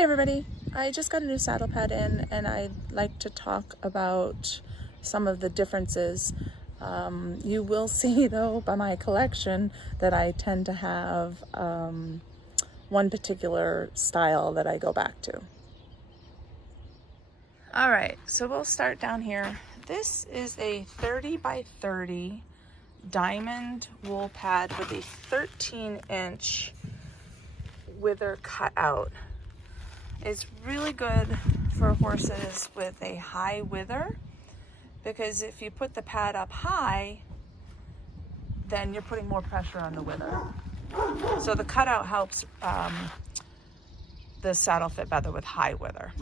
Hi everybody, I just got a new saddle pad in and I'd like to talk about some of the differences. You will see though by my collection that I tend to have one particular style that I go back to. All right, so we'll start down here. This is a 30 by 30 diamond wool pad with a 13-inch wither cutout. It's really good for horses with a high wither because if you put the pad up high, then you're putting more pressure on the wither. So the cutout helps the saddle fit better with high wither.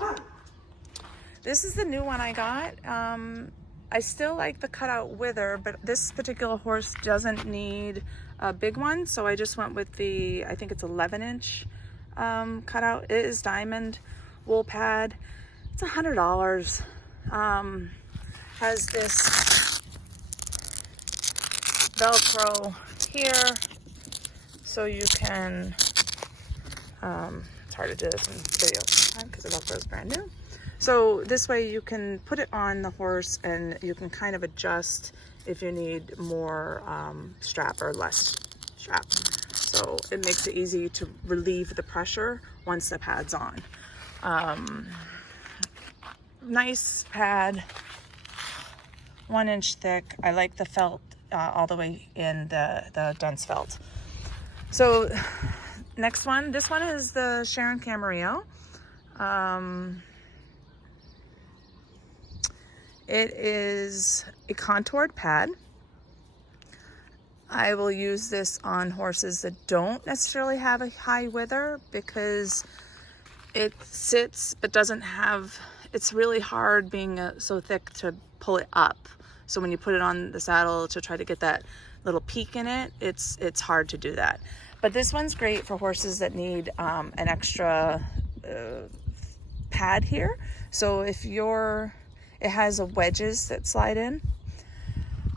This is the new one I got. I still like the cutout wither, but this particular horse doesn't need a big one, so I just went with the, I think it's 11-inch cutout. It is diamond wool pad. It's $100. Has this Velcro here, so you can, it's hard to do this in video sometimes because the Velcro is brand new. So this way you can put it on the horse and you can kind of adjust if you need more strap or less strap. So it makes it easy to relieve the pressure once the pad's on. Nice pad, 1 inch thick. I like the felt all the way in, the dense felt. So next one, this one is the Sharon Camarillo. It is a contoured pad. I will use this on horses that don't necessarily have a high wither because it sits but doesn't have, it's really hard being so thick to pull it up. So when you put it on the saddle to try to get that little peak in it, it's hard to do that. But this one's great for horses that need an extra pad here. So if it has wedges that slide in.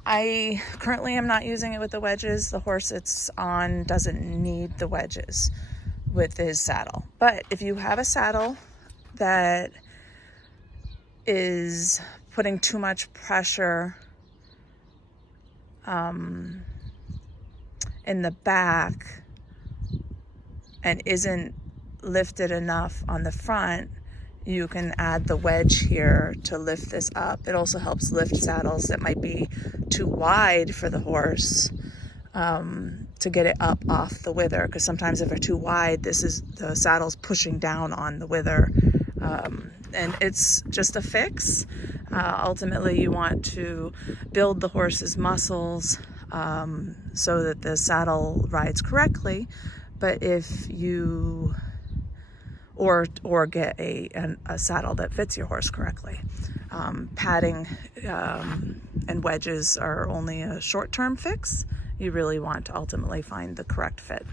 I currently am not using it with the wedges. The horse it's on doesn't need the wedges with his saddle. But if you have a saddle that is putting too much pressure in the back and isn't lifted enough on the front, you can add the wedge here to lift this up. It also helps lift saddles that might be too wide for the horse to get it up off the wither, because sometimes if they're too wide, the saddle's pushing down on the wither, and it's just a fix. Ultimately, you want to build the horse's muscles so that the saddle rides correctly, but if you or get a saddle that fits your horse correctly. Padding and wedges are only a short-term fix. You really want to ultimately find the correct fit.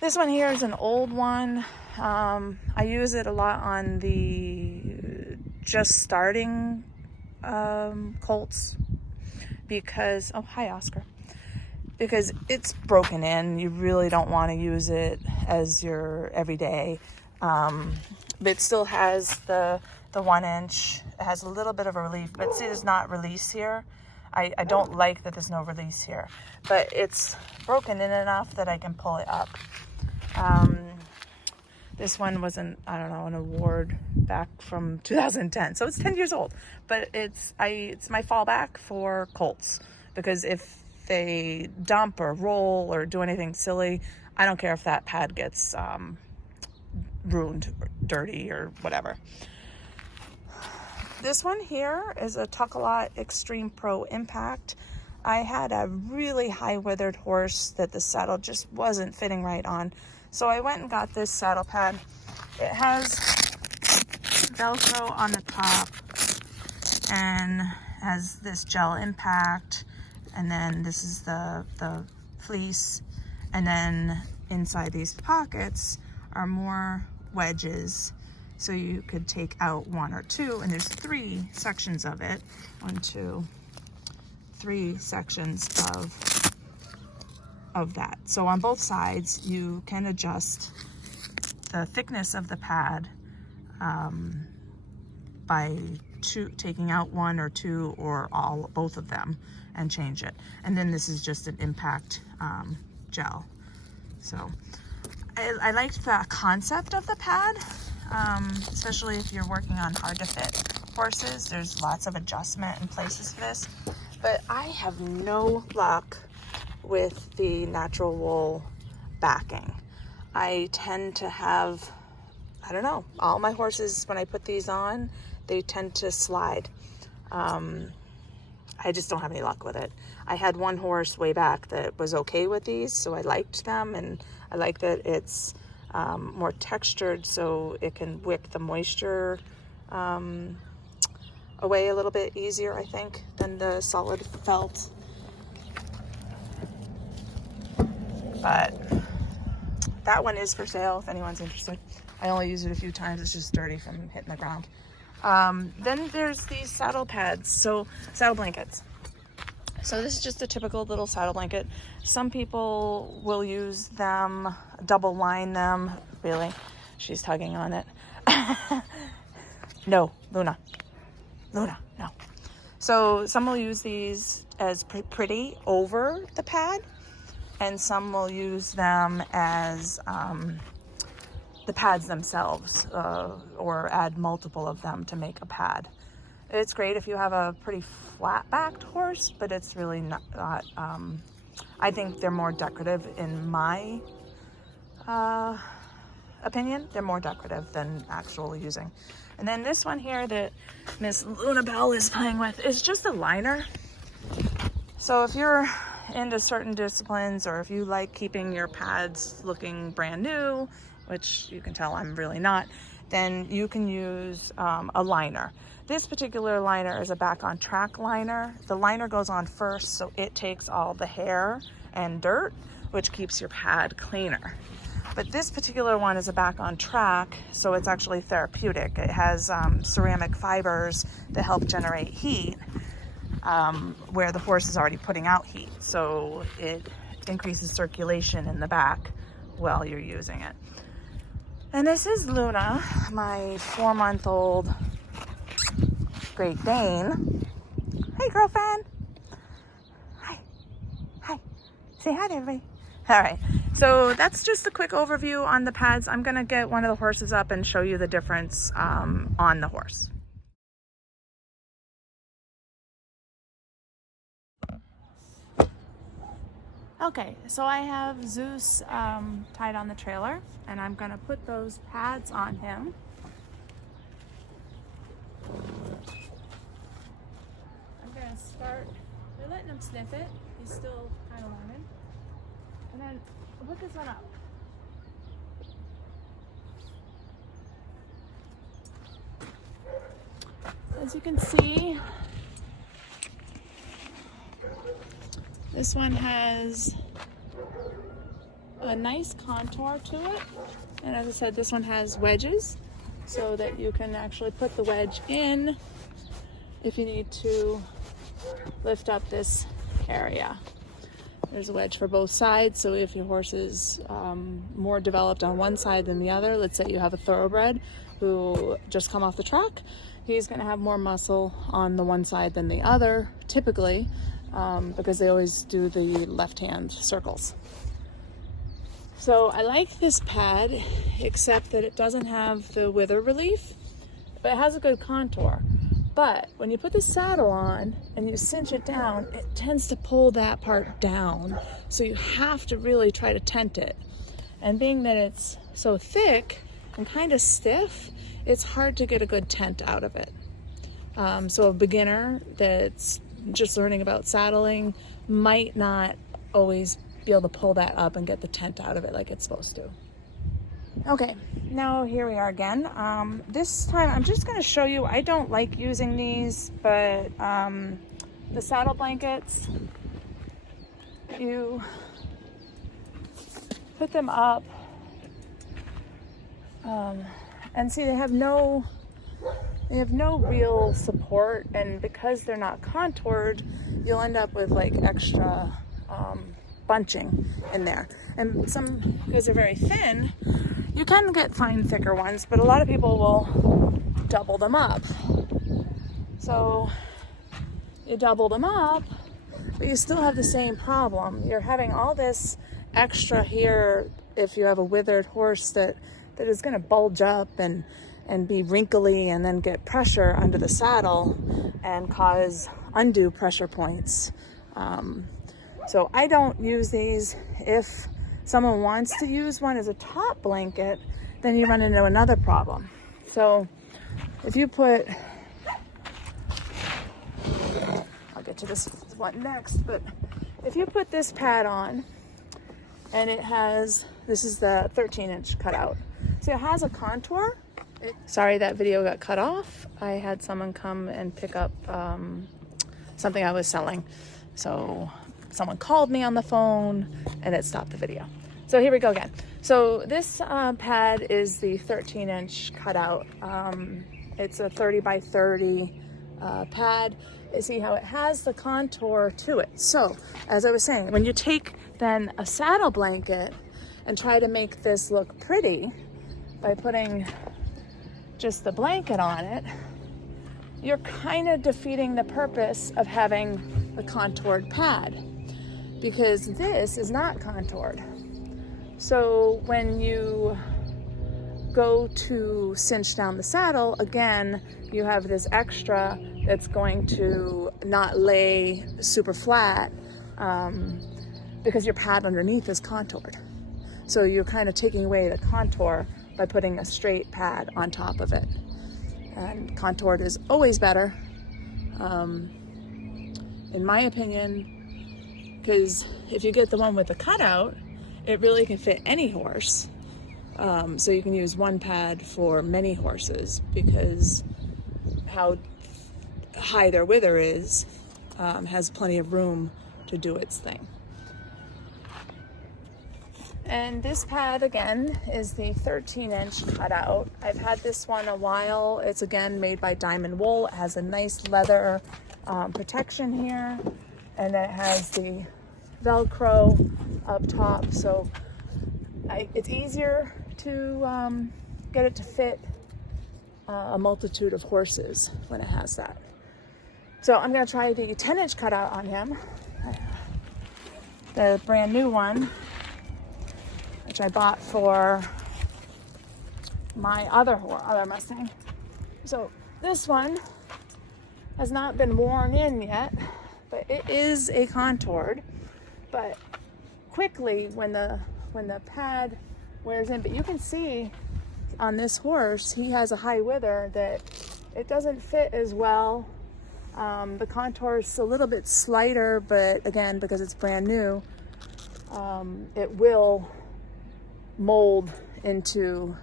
This one here is an old one. I use it a lot on the just starting colts because, oh, hi Oscar. Because it's broken in, you really don't want to use it as your everyday. But it still has the 1 inch. It has a little bit of a relief, but see, there's not release here. I don't like that there's no release here, but it's broken in enough that I can pull it up. This one was an award back from 2010, so it's 10 years old. But it's my fallback for colts, because if they dump or roll or do anything silly, I don't care if that pad gets ruined or dirty or whatever. This one here is a Tuckalot Extreme Pro Impact. I had a really high withered horse that the saddle just wasn't fitting right on, so I went and got this saddle pad. It has Velcro on the top and has this gel impact, and then this is the fleece, and then inside these pockets are more wedges, so you could take out 1 or 2, and there's 3 sections of it. 1, 2, 3 sections of that. So on both sides you can adjust the thickness of the pad by taking out one or two or both of them and change it. And then this is just an impact gel. So I liked the concept of the pad, especially if you're working on hard to fit horses. There's lots of adjustment and places for this, but I have no luck with the natural wool backing. I tend to have, I don't know, all my horses, when I put these on, they tend to slide. I just don't have any luck with it. I had one horse way back that was okay with these, so I liked them, and I like that it's more textured, so it can wick the moisture away a little bit easier, I think, than the solid felt. But that one is for sale if anyone's interested. I only use it a few times. It's just dirty from hitting the ground. Then there's these saddle pads, so saddle blankets. So this is just a typical little saddle blanket. Some people will use them, double line them. Really? She's tugging on it. No, Luna. Luna, no. So some will use these as pretty over the pad, and some will use them as the pads themselves, or add multiple of them to make a pad. It's great if you have a pretty flat-backed horse, but it's really not, I think they're more decorative in my opinion. They're more decorative than actual using. And then this one here that Miss Luna Bell is playing with is just a liner. So if you're into certain disciplines, or if you like keeping your pads looking brand new, which you can tell I'm really not, then you can use a liner. This particular liner is a back on track liner. The liner goes on first, so it takes all the hair and dirt, which keeps your pad cleaner. But this particular one is a back on track, so it's actually therapeutic. It has ceramic fibers that help generate heat, where the horse is already putting out heat. So it increases circulation in the back while you're using it. And this is Luna, my 4-month-old Great Dane. Hey, girlfriend. Hi. Hi. Say hi to everybody. All right. So that's just a quick overview on the pads. I'm going to get one of the horses up and show you the difference on the horse. Okay, so I have Zeus tied on the trailer, and I'm going to put those pads on him. I'm going to start, we're letting him sniff it. He's still kind of learning. And then I'll put this one up. As you can see, this one has a nice contour to it. And as I said, this one has wedges so that you can actually put the wedge in if you need to lift up this area. There's a wedge for both sides, so if your horse is more developed on one side than the other, let's say you have a thoroughbred who just come off the track, he's going to have more muscle on the one side than the other, typically, because they always do the left-hand circles. So I like this pad, except that it doesn't have the wither relief, but it has a good contour. But when you put the saddle on and you cinch it down, it tends to pull that part down. So you have to really try to tent it. And being that it's so thick and kind of stiff, it's hard to get a good tent out of it. So a beginner that's just learning about saddling might not always be able to pull that up and get the tent out of it like it's supposed to. Okay, now here we are again. This time I'm just going to show you, I don't like using these, but the saddle blankets, you put them up and see they have no real support, and because they're not contoured, you'll end up with like extra bunching in there. And some, because they're very thin, you can find thicker ones, but a lot of people will double them up. So you double them up, but you still have the same problem. You're having all this extra here if you have a withered horse that is going to bulge up and be wrinkly and then get pressure under the saddle and cause undue pressure points. So I don't use these. If someone wants to use one as a top blanket, then you run into another problem. So if you put, I'll get to this one next, but if you put this pad on, and it has, this is the 13-inch cutout. So it has a contour. Sorry, that video got cut off. I had someone come and pick up something I was selling. So someone called me on the phone and it stopped the video. So here we go again. So this pad is the 13-inch cutout. It's a 30 by 30 pad. You see how it has the contour to it. So as I was saying, when you take then a saddle blanket and try to make this look pretty by putting just the blanket on it, you're kind of defeating the purpose of having the contoured pad, because this is not contoured. So when you go to cinch down the saddle, again, you have this extra that's going to not lay super flat because your pad underneath is contoured. So you're kind of taking away the contour by putting a straight pad on top of it. And contoured is always better, in my opinion, because if you get the one with the cutout, it really can fit any horse. So you can use one pad for many horses because how high their wither is has plenty of room to do its thing. And this pad again is the 13-inch cutout. I've had this one a while. It's again made by Diamond Wool. It has a nice leather protection here, and then it has the Velcro up top. So it's easier to get it to fit a multitude of horses when it has that. So I'm going to try the 10-inch cutout on him, the brand new one, which I bought for my other Mustang. So this one has not been worn in yet, but it is a contoured. But quickly when the pad wears in, but you can see on this horse, he has a high wither that it doesn't fit as well. The contour is a little bit slighter, but again, because it's brand new, it will mold into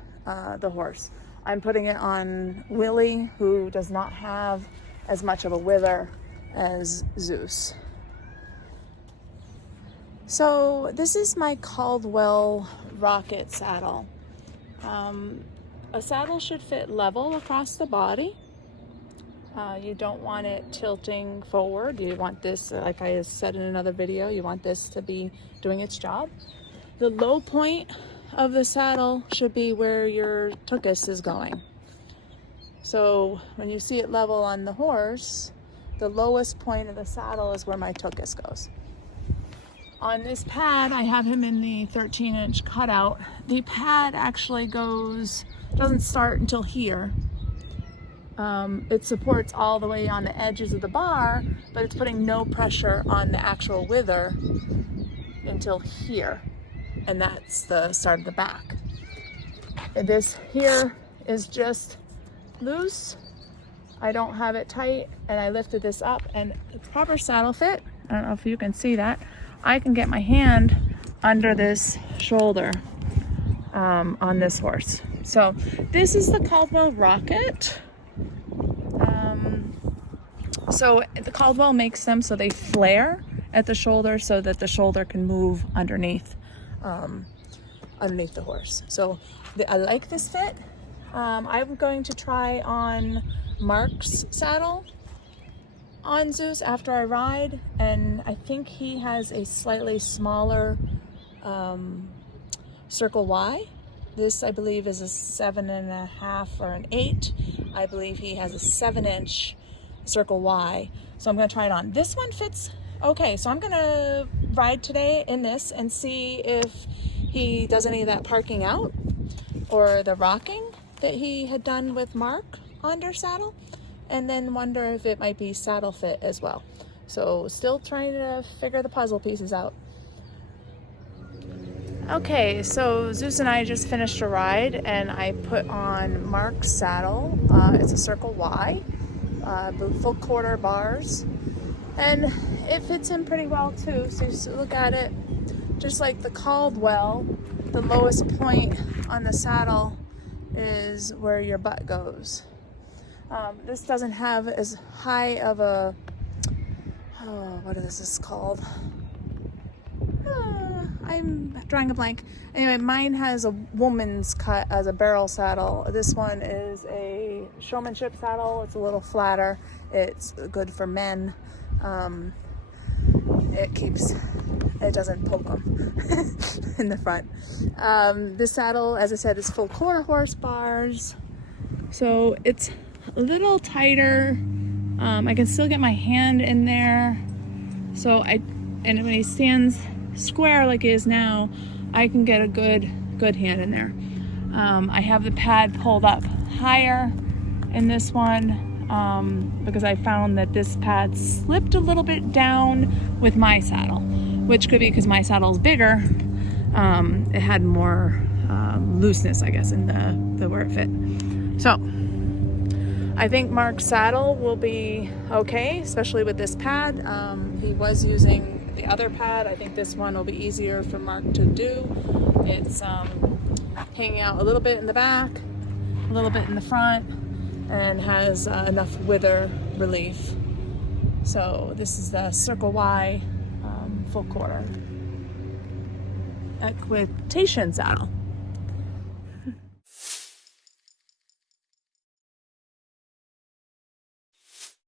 the horse. I'm putting it on Willie, who does not have as much of a wither as Zeus. So this is my Caldwell Rocket saddle. A saddle should fit level across the body. You don't want it tilting forward. You want this, like I said in another video, you want this to be doing its job. The low point of the saddle should be where your tuchus is going. So when you see it level on the horse, the lowest point of the saddle is where my tuchus goes. On this pad, I have him in the 13-inch cutout. The pad actually doesn't start until here. It supports all the way on the edges of the bar, but it's putting no pressure on the actual wither until here. And that's the start of the back. And this here is just loose. I don't have it tight, and I lifted this up, and the proper saddle fit, I don't know if you can see that, I can get my hand under this shoulder on this horse. So this is the Caldwell Rocket. So the Caldwell makes them so they flare at the shoulder so that the shoulder can move underneath the horse. So I like this fit. I'm going to try on Mark's saddle. on Zeus after I ride, and I think he has a slightly smaller Circle Y. This, I believe, is a 7.5 or an 8. I believe he has a 7-inch Circle Y. So I'm going to try it on. This one fits okay. So I'm going to ride today in this and see if he does any of that parking out or the rocking that he had done with Mark under saddle, and then wonder if it might be saddle fit as well. So still trying to figure the puzzle pieces out. Okay, so Zeus and I just finished a ride, and I put on Mark's saddle. It's a Circle Y, full quarter bars, and it fits him pretty well too. So you look at it, just like the Caldwell, the lowest point on the saddle is where your butt goes. This doesn't have as high of a, what is this called? I'm drawing a blank. Anyway, mine has a woman's cut as a barrel saddle. This one is a showmanship saddle. It's a little flatter. It's good for men. It doesn't poke them in the front. This saddle, as I said, is full quarter horse bars. So it's a little tighter. I can still get my hand in there. And when he stands square like he is now, I can get a good hand in there. I have the pad pulled up higher in this one because I found that this pad slipped a little bit down with my saddle, which could be because my saddle is bigger. It had more looseness, I guess, in the where it fit. So I think Mark's saddle will be okay, especially with this pad. He was using the other pad. I think this one will be easier for Mark to do. It's hanging out a little bit in the back, a little bit in the front, and has enough wither relief. So this is the Circle Y full quarter equitation saddle.